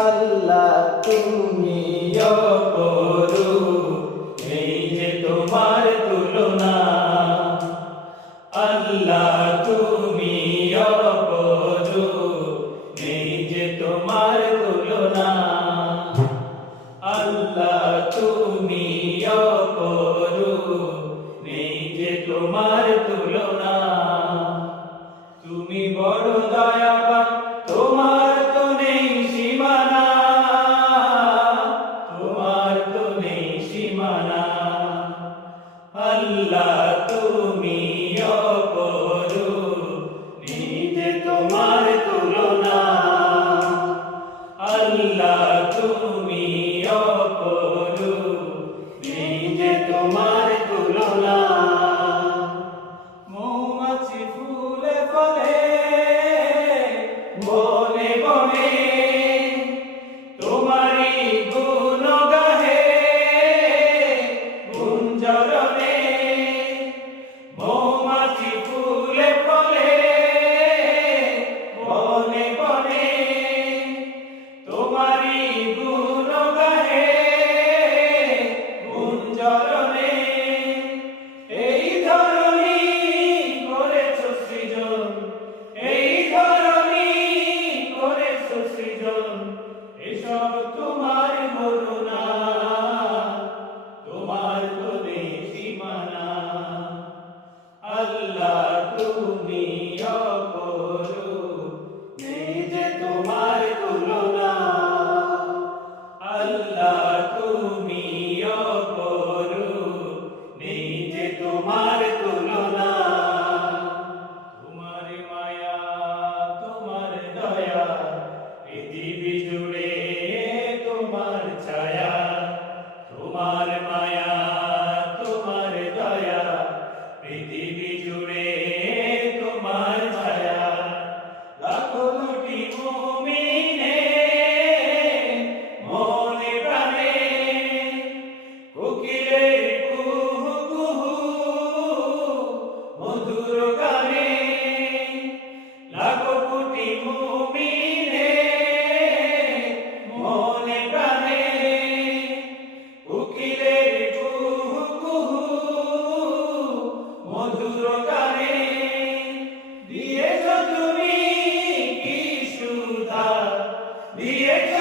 আল্লাহ তুমি অপরূপ, নেই যে তোমার তুলনা। আল্লাহ তুমি অপরূপ, নেই যে তোমার তুলনা। আল্লাহ তুমি অপরূপ, নেই যে তোমার তুলনা। তুমি বড় দয়াবান, তোমার তো নেই সীমানা, তোমার তো নেই সীমানা। আল্লাহ তুমি অপরূপ, নেই যে তোমার তুলনা। আল্লাহ তুমি অপরূপ, নেই যে তোমার তুলনা। মৌমাছি ফুলে ফলে বনে বনে, তোমারই গুণ গাহে গুঞ্জরণে। মৌমাছি ফুলে ফলে বনে বনে, তোমারই গুণ গাহে গুঞ্জরণে। এই ধরনী করেছ সৃজন, এই ধরনী করেছ সৃজন, এসব তোমার করুণা, তোমার তো নেই সীমানা। আল্লাহ তুমি অপরূপ, নেই যে তোমার তুলনা। আল্লাহ তুমি অপরূপ, নেই যে তোমার তুলনা। তোমার মায়া তোমার দয়া, পৃথিবী জুড়ে তোমার ছায়া। তোমার মায়া তোমার দয়া, পৃথিবী জুড়ে তোমার ছায়া। লাখো কোটি মুমিনে মনে প্রাণে, কোকিলের কুহু কুহু মধুর গানে। লাখো কোটি মুমিনে মনে প্রাণে, কোকিলের কুহু কুহু মধুর গানে। দিয়েছ তুমি কি সুধা, দিয়েছ